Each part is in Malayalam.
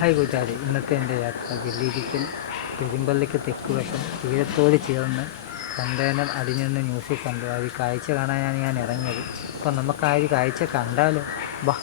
ഹായ് കൂട്ടുകാരി ഇന്നത്തെ എന്റെ യാത്ര ഗില്ലിരിക്കൽ പെരുമ്പള്ളിക്ക് തെക്ക് വശം തീരത്തോട് ചേർന്ന് കണ്ടെയ്നർ അടിഞ്ഞെന്ന് ന്യൂസിൽ കണ്ടു. ആ ഒരു കാഴ്ച കാണാനാണ് ഞാൻ ഇറങ്ങിയത്. അപ്പം നമുക്ക് ആ ഒരു കാഴ്ച കണ്ടാലോ? വാ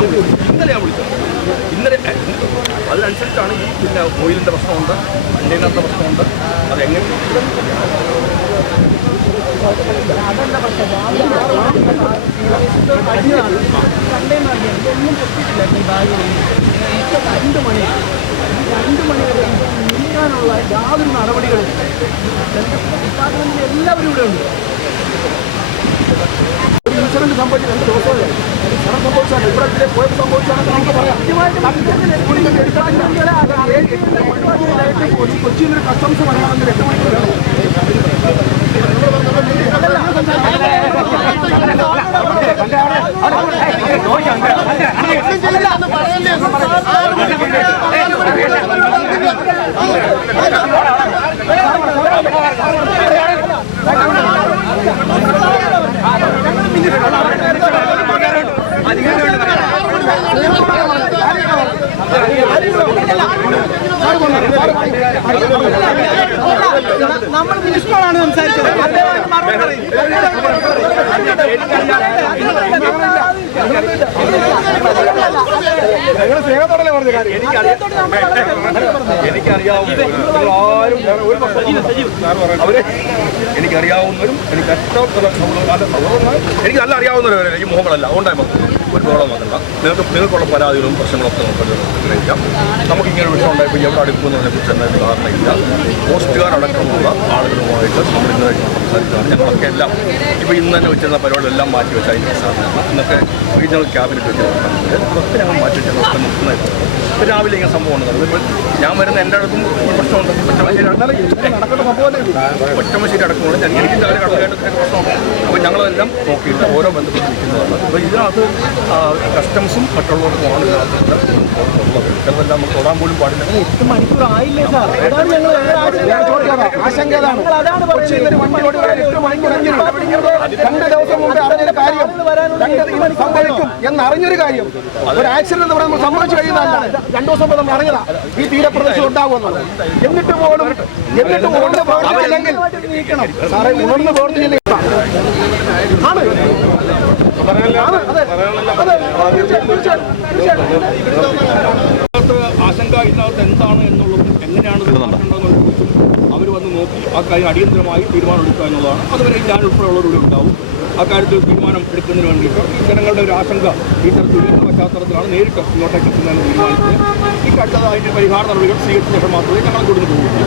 ഞാൻ വിളിച്ചത്. ഇന്നലെ ഞാൻ വിളിച്ചത്. ഇന്നലെ അതിനനുസരിച്ചാണ് ഈ പിന്നെ ഓയിലിന്റെ പ്രശ്നമുണ്ട് കണ്ടെയ്നറിന്റെ പ്രശ്നമുണ്ട്. അതെങ്ങനെ? രണ്ട് മണിയാണ് രണ്ട് മണി വരെ നീങ്ങാനുള്ള യാതൊരു നടപടികളും ഡിപ്പാർട്ട്മെന്റിൽ എല്ലാവരും ഇവിടെ ഉണ്ട് ഒരു സംഭവിച്ചത് സംഭവിച്ചു രണ്ട് ദിവസമായി സ്ഥലം സംഭവിച്ചാണ്. ഇവിടെ ഇതിലെ പോയത് സംഭവിച്ചാണെന്ന് നമുക്ക് പറയാം. കൊച്ചി കൊച്ചിയിൽ നിന്ന് കസ്റ്റംസ് പറയണമെങ്കിൽ എട്ട് മണിക്കൂർ அறிவு നമ്മൾ മിനിസ്റ്ററാണ് സംസാരിച്ചത്. ഞങ്ങൾ സ്നേഹത്തോടല്ലേ പറഞ്ഞ കാര്യം എനിക്കറിയാവുന്ന ആരും ഒരു അവർ എനിക്കറിയാവുന്നവരും എനിക്ക് എനിക്ക് നല്ല അറിയാവുന്നവരല്ല ഈ മുഖങ്ങളല്ല അതുകൊണ്ടായി ഒരു പ്രോബ്ലം മാത്രമല്ല നിങ്ങൾക്ക് നിങ്ങൾക്കുള്ള പരാതികളും പ്രശ്നങ്ങളൊക്കെ നമുക്ക് നമുക്ക് ഇങ്ങനെ വിഷയം ഉണ്ടായപ്പോൾ അടുക്കുന്നതിനെ കുറിച്ച് എന്തായാലും ധാരണയില്ല. കോസ്റ്റ് ഗാർഡ് അടക്കമുള്ള ആളുകളുമായിട്ട് ഇന്നലെ സംസാരിക്കുകയാണ് ഞങ്ങളൊക്കെ എല്ലാം ഇപ്പോൾ ഇന്ന് തന്നെ വെച്ചിരുന്ന പരിപാടികളെല്ലാം മാറ്റി വെച്ചാൽ അതിന്റെ സാധനം ഇന്നത്തെ റീജിയണൽ ക്യാബിനറ്റ് വെച്ചിട്ടുണ്ട് അതൊക്കെ ഞങ്ങൾ മാറ്റി വെച്ചാൽ നോക്കാൻ നിൽക്കുന്നതായിരുന്നു ഇപ്പോൾ രാവിലെ ഇങ്ങനെ സംഭവം ഉണ്ടെന്നുള്ളത് ഇപ്പോൾ ഞാൻ വരുന്ന എന്റെ അടുത്തും പ്രശ്നമുണ്ട് ഒറ്റമശ്ശേരി നടക്കുന്ന അടക്കമുള്ള ഞാൻ എനിക്ക് രാവിലെ കടന്നുകയറ്റത്തിന്റെ പ്രശ്നമുണ്ട്. അപ്പോൾ ഞങ്ങളെല്ലാം നോക്കിയിട്ട് ഓരോ ബന്ധപ്പെട്ട് നിൽക്കുന്നതാണ്. അപ്പോൾ ഇതിനകത്ത് കസ്റ്റംസും മറ്റുള്ളവർക്കുമാണ് ഇതിനകത്ത് ഉള്ളത്. ചിലതെല്ലാം നമുക്ക് തൊടാൻ പോലും പാടില്ല. എട്ട് മണിക്കൂറായില്ലേ സാർ? രണ്ട് ദിവസം മുമ്പ് അറിഞ്ഞൊരു കാര്യം. സംഭവിക്കും എന്നറിഞ്ഞൊരു കാര്യം. ഒരു ആക്സിഡന്റ് ഇവിടെ നമ്മൾ സംഭവിച്ചു കഴിയുന്നതല്ല. രണ്ടു ദിവസം നമ്മൾ അറിഞ്ഞതാ. ഈ തീരപ്രദേശം ഉണ്ടാകുമെന്നുള്ളത് എന്നിട്ട് പോലും എന്നിട്ട് ഉണർന്ന് പ്രവർത്തിച്ചില്ലെങ്കിൽ സാറേ ഉണർന്ന് പ്രവർത്തിച്ചില്ലെങ്കിൽ ആണ്. ആശങ്ക ഇതിനകത്ത് എന്താണ് എന്നുള്ളത് എങ്ങനെയാണ് അവർ വന്ന് നോക്കി. ആ കാര്യം അടിയന്തരമായി തീരുമാനം എടുക്കുക എന്നുള്ളതാണ് അതുവരെ ഞാൻ ഉൾപ്പെടെയുള്ളവരുടെ ഉണ്ടാവും. ആ കാര്യത്തിൽ തീരുമാനം എടുക്കുന്നതിന് വേണ്ടിയിട്ട് ഈ ജനങ്ങളുടെ ഒരു ആശങ്ക ഈ തരത്തിൽ ഉയർന്ന പശ്ചാത്തലത്തിലാണ് നേരിട്ട് ഇങ്ങോട്ടേക്ക് എത്തുന്നതിന് തീരുമാനിച്ചത് ഈ കണ്ടതായിട്ട് പരിഹാര നടപടികൾ സ്വീകരിച്ച ശേഷം മാത്രമേ ഞങ്ങൾ കൊടുത്തു പോകുള്ളൂ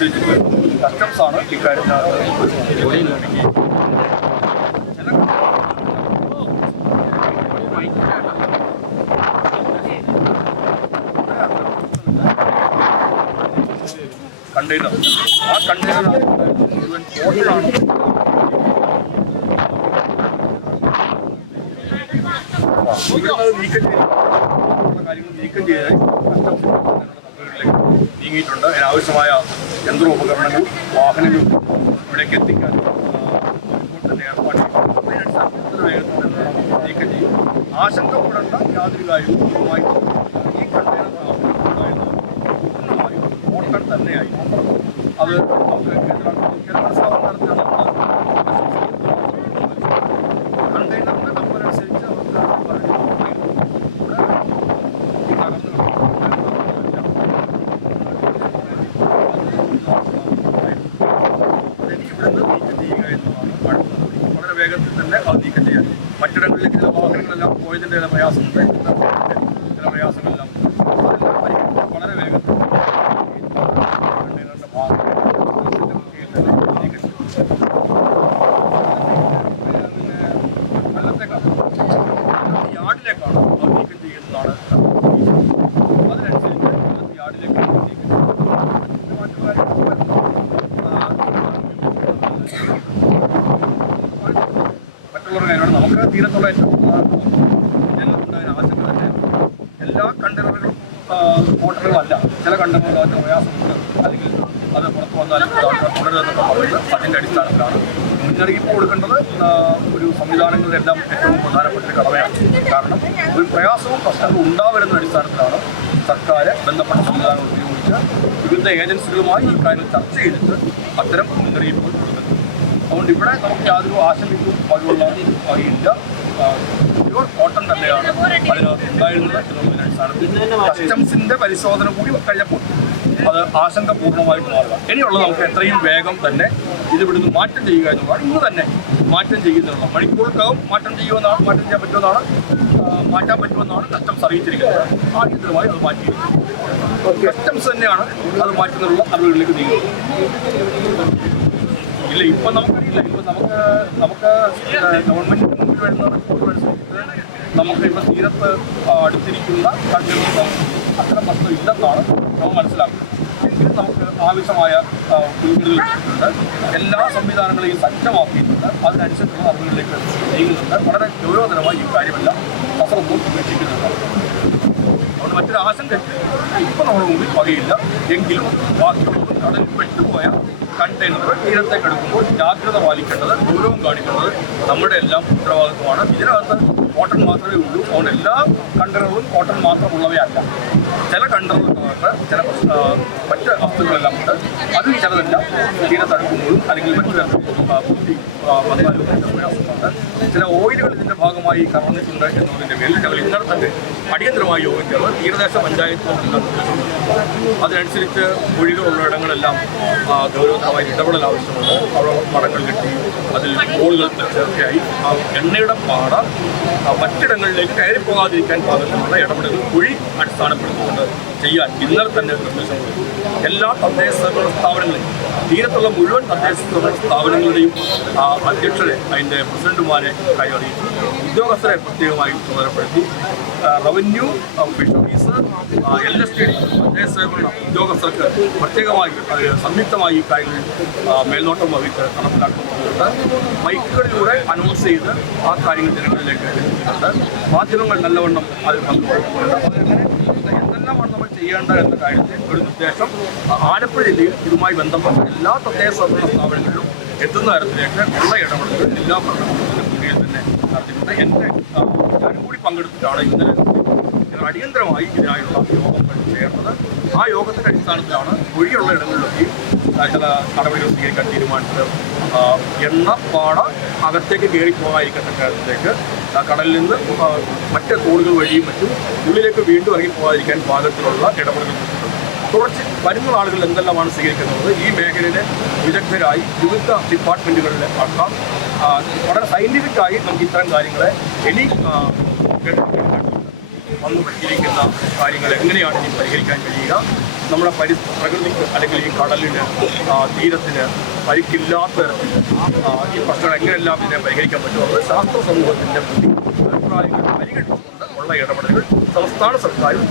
അനുസരിച്ചിട്ട് കസ്റ്റംസ് ആണ് കണ്ടെയ്നർ. ആ കണ്ടെയ്നർ മുഴുവൻ നീക്കം ചെയ്ത് കസ്റ്റംസിലേക്ക് നീങ്ങിയിട്ടുണ്ട്. അതിനാവശ്യമായ യന്ത്രോപകരണങ്ങൾ വാഹനങ്ങൾ ഇവിടേക്ക് എത്തിക്കാൻ ചെയ്യും. ആശങ്ക കൂടേണ്ട യാതൊരു കാര്യവും ഈ കണ്ടെയ്നർ പൂർണമായും തന്നെയായി. അത് നമുക്ക് കേരള സർക്കാർ തരത്തിലാണ് നമ്മൾ കണ്ടെയ്നറിന്റെ നമ്പർ അനുസരിച്ച് അവർക്ക് പറഞ്ഞു ഇവിടെ ഈ തകർന്നു ഇവിടുന്ന് നീക്കം ചെയ്യുക എന്നതാണ് അടുത്ത നടപടി. വളരെ വേഗത്തിൽ തന്നെ അത് നീക്കം ചെയ്യാൻ മറ്റിടങ്ങളിലേക്ക് ചില വാഹനങ്ങളെല്ലാം പോയതിന്റെ ചില പ്രയാസമുണ്ട് ചില പ്രയാസങ്ങളെല്ലാം ഉണ്ട്. അതെല്ലാം പരിഹരിച്ച് വളരെ വേഗത്തിൽ ഈ കണ്ടെയ്നറിന്റെ ഭാഗം നീക്കം ചെയ്യും കൊല്ലത്തേക്കാണ് യാർഡിലേക്കാണ് അത് നീക്കം ചെയ്യുന്നതാണ് അതിനനുസരിച്ച് കൊല്ലത്ത് യാർഡിലേക്ക് നീക്കം ചെയ്യും മറ്റു മറ്റുള്ളവരുടെ കാര്യമാണ് നമുക്ക് തീരത്തുള്ള ഏറ്റവും പ്രധാനപ്പെട്ട ജനങ്ങൾക്കുണ്ടായ ആശങ്ക തന്നെ എല്ലാ കണ്ടെയ്നറുകളും ഹോട്ടലുകളല്ല ചില കണ്ടെയ്നറുകൾ അതിന് പ്രയാസമുണ്ട്. അല്ലെങ്കിൽ അത് പുറത്തു വന്നാലും തുടരുന്നൊക്കെ പറയുന്നത് അതിന്റെ അടിസ്ഥാനത്തിലാണ്. മുന്നറിയിപ്പ് കൊടുക്കേണ്ടത് ഒരു സംവിധാനങ്ങളിലെല്ലാം ഏറ്റവും പ്രധാനപ്പെട്ട ഒരു കടമയാണ് കാരണം ഒരു പ്രയാസവും പ്രശ്നങ്ങളും ഉണ്ടാവരുന്ന അടിസ്ഥാനത്തിലാണ് സർക്കാർ ബന്ധപ്പെട്ട സംവിധാനങ്ങൾ ഉപയോഗിച്ച് വിവിധ ഏജൻസികളുമായി ഈ കാര്യം ചർച്ച ചെയ്തിട്ട് അത്തരം മുന്നറിയിപ്പുകൾ കൊടുക്കുന്നത്. അതുകൊണ്ട് ഇവിടെ നമുക്ക് യാതൊരു ആശങ്കയ്ക്കും പതിവുള്ള ഇല്ല കോട്ടൺ തന്നെയാണ് അതിനകത്ത് ഉണ്ടായിരുന്നത് എന്നുള്ളതിന്റെ അടിസ്ഥാനത്തിൽ കസ്റ്റംസിന്റെ പരിശോധന കൂടി കഴിഞ്ഞപ്പോൾ അത് ആശങ്ക പൂർണമായിട്ട് മാറുക. ഇനിയുള്ളത് നമുക്ക് എത്രയും വേഗം തന്നെ ഇത് ഇവിടുന്ന് മാറ്റം ചെയ്യുക എന്നുള്ളതാണ് ഇന്ന് തന്നെ മാറ്റം ചെയ്യുന്നതാണ് മണിക്കൂർക്കകം മാറ്റം ചെയ്യുമെന്നാണ് മാറ്റം ചെയ്യാൻ പറ്റുമെന്നാണ് മാറ്റാൻ പറ്റുമെന്നാണ് കസ്റ്റംസ് അറിയിച്ചിരിക്കുന്നത്. ആദ്യമായി അത് മാറ്റി കസ്റ്റംസ് തന്നെയാണ് അത് മാറ്റുന്നുള്ള നടപടികളിലേക്ക് നീങ്ങുന്നത്. ഇല്ല ഇപ്പം നമുക്കറിയില്ല. ഇപ്പം നമുക്ക് നമുക്ക് ഗവൺമെന്റിന് മുമ്പിൽ വരുന്ന റിപ്പോർട്ട് നമുക്ക് ഇവിടെ തീരത്ത് അടുത്തിരിക്കുന്ന കണ്ടുപിടുത്തം അത്തരം വസ്തു ഇല്ലെന്നാണ് നമ്മൾ മനസ്സിലാക്കുന്നത്. എങ്കിലും നമുക്ക് ആവശ്യമായ മുൻകരുതൽ എടുത്തിട്ടുണ്ട്. എല്ലാ സംവിധാനങ്ങളെയും സജ്ജമാക്കിയിട്ടുണ്ട്. അതിനനുസരിച്ചുള്ള നടപടികളിലേക്ക് നീങ്ങുന്നുണ്ട്. വളരെ ഗൗരവതരമായി ഈ കാര്യമെല്ലാം കസറത്തും ഉപേക്ഷിക്കുന്നുണ്ട്. അതുകൊണ്ട് മറ്റൊരു ആശങ്ക ഇപ്പം നമ്മുടെ മുമ്പിൽ വകയില്ല. എങ്കിലും ബാക്കിയുള്ളവർ കടലിൽ പെട്ടുപോയ കണ്ടെയ്നറുകൾ തീരത്തേക്ക് എടുക്കുമ്പോൾ ജാഗ്രത പാലിക്കേണ്ടത് ഗൗരവം കാണിക്കേണ്ടത് നമ്മുടെ എല്ലാം ഉത്തരവാദിത്വമാണ്. ഇതിനകത്ത് കോട്ടൺ മാത്രമേ ഉള്ളൂ. അതുകൊണ്ട് എല്ലാ കണ്ടെയ്നറുകളും കോട്ടൺ മാത്രമുള്ളവയല്ല. ചില കണ്ടെയ്നറുകൾക്ക് ചില മറ്റ് വസ്തുക്കളെല്ലാം ഉണ്ട്. അതിൽ ചിലതെല്ലാം തീരത്തടുക്കുമ്പോഴും അല്ലെങ്കിൽ മറ്റു തരത്തിൽ വന്നാലും പ്രയാസമുണ്ട് ചില ഓയിലുകൾ ഇതിന്റെ ഭാഗമായി കറന്നിട്ടുണ്ട് എന്നതിന്റെ പേരിൽ ഞങ്ങൾ ഇന്നലെ തന്നെ അടിയന്തരമായി യോഗം ചേർന്ന് തീരദേശ പഞ്ചായത്തുകളെല്ലാം അതിനനുസരിച്ച് ഒഴികളുള്ള ഇടങ്ങളെല്ലാം ഗൗരവമായി ഇടപെടൽ ആവശ്യമുണ്ട്. അവിടെ പടങ്ങൾ കിട്ടി. അതിൽ കോളുകൾ തീർച്ചയായി ആ എണ്ണയുടെ പാട മറ്റിടങ്ങളിലേക്ക് കയറിപ്പോകാതിരിക്കാൻ പാകത്തിലുള്ള ഇടപെടലുകൾ കുഴി അടിസ്ഥാനപ്പെടുത്തിക്കൊണ്ട് ചെയ്യാൻ ഇന്നലെ തന്നെ നിർദ്ദേശം എല്ലാ തദ്ദേശ സ്ഥാപനങ്ങളെയും തീരത്തുള്ള മുഴുവൻ തദ്ദേശ സ്വയംഭരണ സ്ഥാപനങ്ങളുടെയും അധ്യക്ഷരെ അതിന്റെ പ്രസിഡന്റുമാരെ കാര്യം അറിയിച്ചു ഉദ്യോഗസ്ഥരെ പ്രത്യേകമായി ചുമതലപ്പെടുത്തി revenue fisheries L S T തദ്ദേശ സ്വയംഭരണ ഉദ്യോഗസ്ഥർക്ക് പ്രത്യേകമായി സംയുക്തമായി ഈ കാര്യങ്ങൾ മേൽനോട്ടം വഹിച്ച് നടപ്പിലാക്കുന്നുണ്ട്. മൈക്കുകളിലൂടെ അനൗൺസ് ചെയ്ത് ആ കാര്യങ്ങൾ ജനങ്ങളിലേക്ക് എത്തിക്കുന്നുണ്ട്. മാധ്യമങ്ങൾ നല്ലവണ്ണം അതിൽ പങ്കുവഹിക്കുന്നുണ്ട് ചെയ്യേണ്ട എന്ന കാര്യത്തിൽ ഒരു നിർദ്ദേശം. ആലപ്പുഴ ജില്ലയിൽ ഇതുമായി ബന്ധപ്പെട്ട എല്ലാ തദ്ദേശ സ്വയംഭരണ സ്ഥാപനങ്ങളിലും എത്തുന്ന തരത്തിലേക്ക് ഉള്ള ഇടപെടലുകൾ ജില്ലാ ഭരണകൂടത്തിന്റെ മുന്നിൽ തന്നെ നടത്തിയിട്ടുണ്ട്. എന്റെ ഞാനും കൂടി പങ്കെടുത്തിട്ടാണ് ഇന്നലെ അടിയന്തരമായി ഇതിനായുള്ള യോഗം ചേർന്നത്. ആ യോഗത്തിന്റെ അടിസ്ഥാനത്തിലാണ് ഒഴിയുള്ള ഇടങ്ങളിലൊക്കെ ചില നടപടികൾ സ്വീകരിക്കാൻ തീരുമാനിച്ചത്. എണ്ണ പാട അകത്തേക്ക് കയറി പോകാതിരിക്കത്തക്ക കാര്യത്തിലേക്ക് ആ, കടലിൽ നിന്ന് മറ്റ് തോടുകൾ വഴിയും മറ്റും ഉള്ളിലേക്ക് വീണ്ടും ഇറങ്ങി പോകാതിരിക്കാൻ പാകത്തിലുള്ള ഇടപെടലുകൾ. കുറച്ച് വരുന്ന ആളുകൾ എന്തെല്ലാമാണ് സ്വീകരിക്കുന്നത് ഈ മേഖലയിലെ വിദഗ്ധരായി വിവിധ ഡിപ്പാർട്ട്മെന്റുകളിലെ ആൾക്കാർ വളരെ സയന്റിഫിക്കായി നമുക്ക് ഇത്തരം കാര്യങ്ങളെ എനി. വന്നു പറ്റിയിരിക്കുന്ന കാര്യങ്ങൾ എങ്ങനെയാണ് ഇനി പരിഹരിക്കാൻ കഴിയുക നമ്മുടെ പരി പ്രകൃതിക്ക് അല്ലെങ്കിൽ ഈ കടലിന് തീരത്തിന് പരിക്കില്ലാത്ത ഈ പ്രശ്നങ്ങൾ എങ്ങനെയെല്ലാം ഇതിനെ പരിഹരിക്കാൻ പറ്റുമോ അത് ശാസ്ത്ര സമൂഹത്തിന്റെ അഭിപ്രായങ്ങൾ പരിഗണിച്ചുകൊണ്ട് ഉള്ള ഇടപെടലുകൾ സംസ്ഥാന സർക്കാരും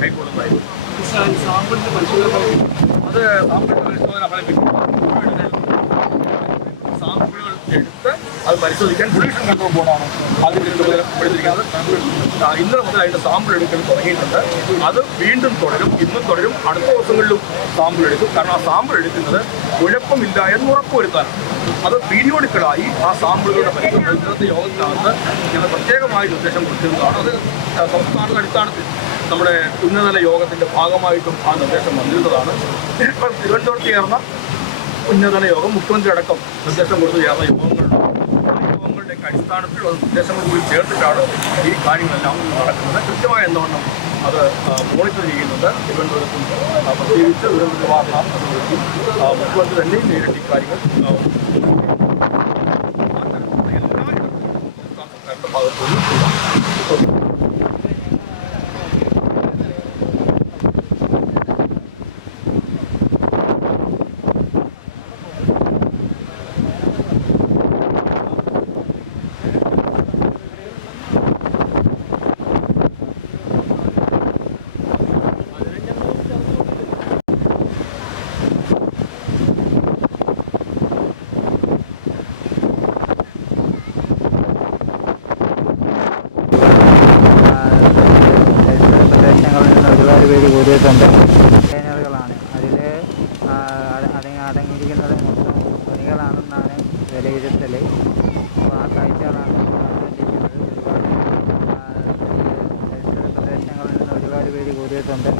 കൈക്കൊള്ളുന്നതായിരുന്നു അത് സാമ്പത്തിക പരിശോധന ഫലം സാമ്പിളുകൾ എടുത്ത് അത് പരിശോധിക്കാൻ പൊല്യൂഷൻ കൺട്രോൾ ബോർഡാണ് അതിന്റെ ചുമതലപ്പെടുത്തിയിരിക്കുന്നത് ആ, ഇന്നലെ മുതൽ അതിന്റെ സാമ്പിൾ എടുക്കൽ തുടങ്ങിയിട്ടുണ്ട്. അത് വീണ്ടും തുടരും. ഇന്നും തുടരും. അടുത്ത ദിവസങ്ങളിലും സാമ്പിൾ എടുക്കും. കാരണം ആ സാമ്പിൾ എടുക്കുന്നത് കുഴപ്പമില്ല എന്ന് ഉറപ്പുവരുത്താനാണ്. അത് പീരിയോഡിക്കലായി ആ സാമ്പിളുകളുടെ പരിശോധന യോഗത്തിനകത്ത് ഞങ്ങൾ പ്രത്യേകമായി നിർദ്ദേശം കൊടുത്തിരുന്നതാണ്. അത് സംസ്ഥാന അടിസ്ഥാനത്തിൽ നമ്മുടെ ഉന്നതതല യോഗത്തിന്റെ ഭാഗമായിട്ടും ആ നിർദ്ദേശം വന്നിരുന്നതാണ്. ഇപ്പം തിരുവനന്തപുരത്ത് ചേർന്ന ഉന്നതതല യോഗം മുഖ്യമന്ത്രി അടക്കം നിർദ്ദേശം കൊടുത്ത് ചേർന്ന യോഗങ്ങളുണ്ട് ആ യോഗങ്ങളുടെയൊക്കെ ഉദ്ദേശങ്ങൾ കൂടി ചേർത്തിട്ടാണ് ഈ കാര്യങ്ങളെല്ലാം നടക്കുന്നത്. കൃത്യമായ എന്തുകൊണ്ടും അത് മോണിറ്റർ ചെയ്യുന്നത് തിരുവനന്തപുരത്തും പ്രത്യേകിച്ച് ദുരന്ത നിവാരണ മുഖ്യമന്ത്രി തന്നെയും നേരിട്ട് ഇക്കാര്യങ്ങൾ മൊത്തം തുണികളാണെന്നാണ് വിലയിരുത്തൽ അപ്പോൾ ആ കാഴ്ചകളാണ് കാണാൻ ചെയ്യുന്നത് ഒരുപാട് പരിസര പ്രദേശങ്ങളിൽ നിന്ന് ഒരുപാട് പേര് കൂടിയിട്ടുണ്ട്.